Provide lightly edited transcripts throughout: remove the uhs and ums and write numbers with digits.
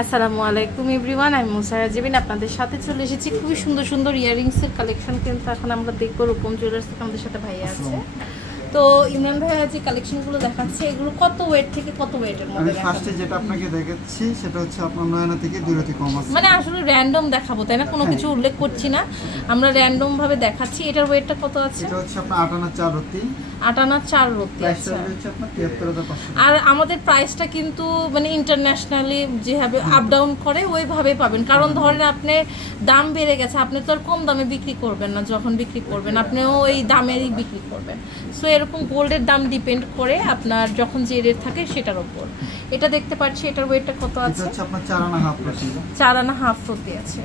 আসসালামু আলাইকুম এভরিওয়ান, আমি মুসারা জেবিন আপনাদের সাথে চলে এসেছি। খুবই সুন্দর সুন্দর ইয়ারিংসের কালেকশন কিন্তু এখন আমরা দেখবো। রূপম জুয়েলার্স থেকে আমাদের সাথে ভাইয়া আছে। তো ইমরান ভাইয়া যে কালেকশনগুলো দেখাচ্ছে এগুলো কত ওয়েট থেকে কত ওয়েটের মধ্যে? আমি ফার্স্টে যেটা আপনাকে দেখাচ্ছি সেটা হচ্ছে আপনার 9 থেকে 2 রাতি কম আছে। মানে আসলে র্যান্ডম দেখাবো তাই না, কোনো কিছু উল্লেখ করছি না, আমরা র্যান্ডম ভাবে দেখাচ্ছি। এটার ওয়েটটা কত আছে? এটা হচ্ছে আপনার 8 আনা 4 রতি। 8 আনা 4 রতি। প্রাইসটা হচ্ছে আপনার 73500। আর আমাদের প্রাইসটা কিন্তু মানে ইন্টারন্যাশনালি যেভাবে আপ ডাউন করে ওইভাবে পাবেন। কারণ ধরেন আপনি দাম বেড়ে গেছে, আপনি তো আর কম দামে বিক্রি করবেন না, যখন বিক্রি করবেন আপনিও ওই দামেরই বিক্রি করবেন। সো এরকম গোল্ডের দাম ডিপেন্ড করে আপনার যখন যে রেট থাকে সেটার উপর। এটা দেখতে পাচ্ছি, এটার ওয়েটটা কত আছে? এটা হচ্ছে আপনার 4 আনা হাফ রতি। 4 আনা হাফ রতি আছে।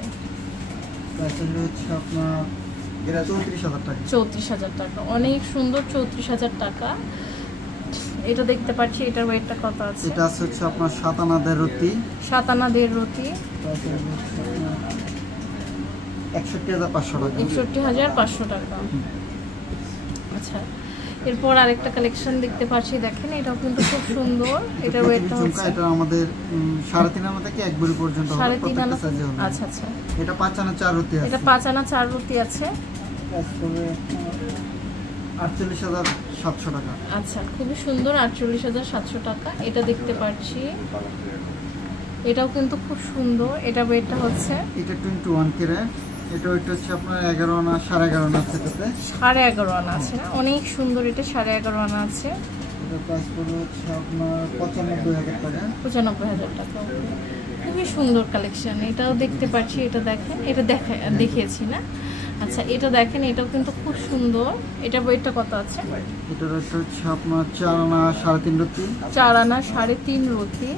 প্রাইসটা হচ্ছে আপনার এটা 34000 টাকা। 34000 টাকা, অনেক সুন্দর। 34000 টাকা। এটা দেখতে পাচ্ছি, এটার ওয়েটটা কত আছে? এটা হচ্ছে আপনার 7 আনা 1.5 রতি। 7 আনা 1.5 রতি। 61500 টাকা। 61500 টাকা। আচ্ছা, এরপর আরেকটা কালেকশন দেখতে পাচ্ছি, দেখেন এটাও কিন্তু খুব সুন্দর। এটার ওয়েটটা হচ্ছে এটা আমাদের 3.5 আনা থেকে 1 ভরি পর্যন্ত হবে। 3.5 আনা। আচ্ছা আচ্ছা, এটা 5 আনা 4 রতি আছে। এটা 5 আনা 4 রতি আছে। প্রাইস পড়বে 48700 টাকা। আচ্ছা, খুবই সুন্দর। 48700 টাকা। এটা দেখতে পাচ্ছি, এটাও কিন্তু খুব সুন্দর। এটা ওয়েটটা হচ্ছে এটা 21 ক্যারেট। এটা ওইটা হচ্ছে আপনার 11 আনা 11.5 আনা আছে। এটাতে 11.5 আনা আছে না? অনেক সুন্দর। এটা 11.5 আনা আছে। এটা প্রাইস পড়বে হচ্ছে আপনার 95000 টাকা। 95000 টাকা। খুবই সুন্দর কালেকশন। এটাও দেখতে পাচ্ছি। এটা দেখেন, এটা দেখিয়েছি না? আচ্ছা, এটা দেখেন, এটাও কিন্তু খুব সুন্দর। এটা ওয়েটটা কত আছে? এটা হচ্ছে আপনার 4 আনা 3.5 রতি। 4 আনা 3.5 রতি।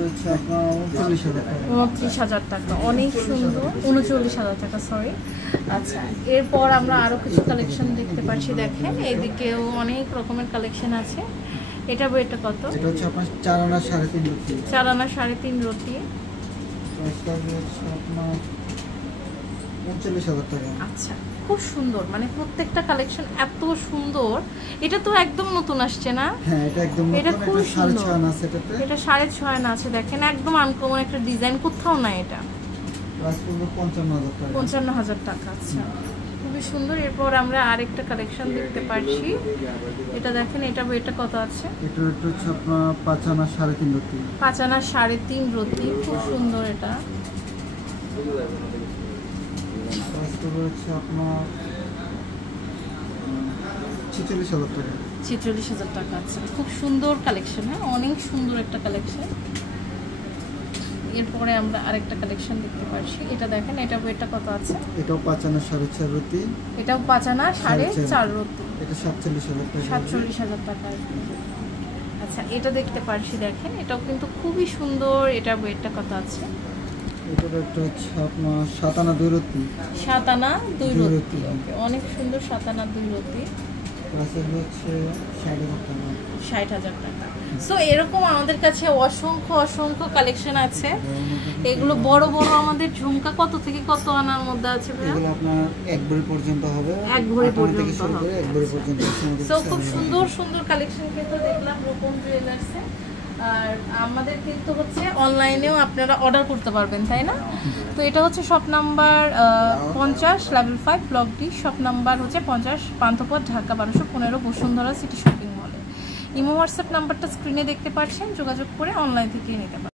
হচ্ছে আপনার 39000 টাকা। 29000 টাকা। অনেক সুন্দর। 39000 টাকা, সরি। আচ্ছা, এরপর আমরা আরো কিছু কালেকশন দেখতে পাচ্ছি। দেখেন এদিকেও অনেক রকমের কালেকশন আছে। এটা ওয়েটটা কত? এটা হচ্ছে আপনার 4 আনা 3.5 রতি। 4 আনা 3.5 রতি। প্রাইসটা হচ্ছে আপনার 39000 টাকা। আচ্ছা, খুব সুন্দর। মানে প্রত্যেকটা কালেকশন এত সুন্দর। এটা তো একদম নতুন আসছে না? হ্যাঁ, এটা একদম নতুন। এটা খুব এটা 6.5 আনা আছে। এটা 6.5 আনা আছে। দেখেন একদম আনকমন একটা ডিজাইন, কোথাও না। এটা প্রাইস পড়বে 55000 টাকা। 55000 টাকা। আচ্ছা, খুবই সুন্দর। এরপর আমরা আরেকটা কালেকশন দেখতে পাচ্ছি। এটা দেখেন, এটা ওয়েটটা কত আছে? এটা হচ্ছে আপনার 5 আনা 3.5 রতি। 5 আনা 3.5 রতি। খুব সুন্দর। এটা প্রাইস পড়বে হচ্ছে আপনার 46000 টাকা। 46000 টাকা। আছে, খুব সুন্দর কালেকশন। হ্যাঁ, অনেক সুন্দর একটা কালেকশন। এরপরে আমরা আরেকটা কালেকশন দেখতে পাচ্ছি। এটা দেখেন, এটা ওয়েটটা কত আছে? এটাও 5 আনা 4.5 রতি। এটাও 5 আনা 4.5 রতি। এটা 47000 টাকা। 47000 টাকা। আচ্ছা, এটা দেখতে পাচ্ছি। দেখেন এটাও কিন্তু খুবই সুন্দর। এটা ওয়েটটা কত আছে? এটার একটা হচ্ছে আপনার 7 আনা 2 রতি। 7 আনা 2 রতি। ওকে, অনেক সুন্দর। 7 আনা 2 রতি। প্রাইস হচ্ছে 60000 টাকা। 60000 টাকা। সো এরকম আমাদের কাছে অসংখ্য অসংখ্য কালেকশন আছে। এগুলো বড় বড় আমাদের ঝুমকা কত থেকে কত আনার মধ্যে আছে ভাইয়া? এগুলো আপনার 1 ভরি পর্যন্ত হবে। 1 ভরি পর্যন্ত থেকে শুরু করে 1 ভরি পর্যন্ত। সো খুব সুন্দর সুন্দর কালেকশন কিন্তু দেখলাম রূপম জুয়েলার্সে। আর আমাদের কিন্তু হচ্ছে অনলাইনেও আপনারা অর্ডার করতে পারবেন, তাই না? তো এটা হচ্ছে shop number 50 level 5 block D. Shop number হচ্ছে 50 পান্থপথ, ঢাকা 1215, বসুন্ধরা সিটি শপিং মলে। ইমো হোয়াটসঅ্যাপ নাম্বারটা স্ক্রিনে দেখতে পাচ্ছেন, যোগাযোগ করে অনলাইন থেকে নিতে পারেন।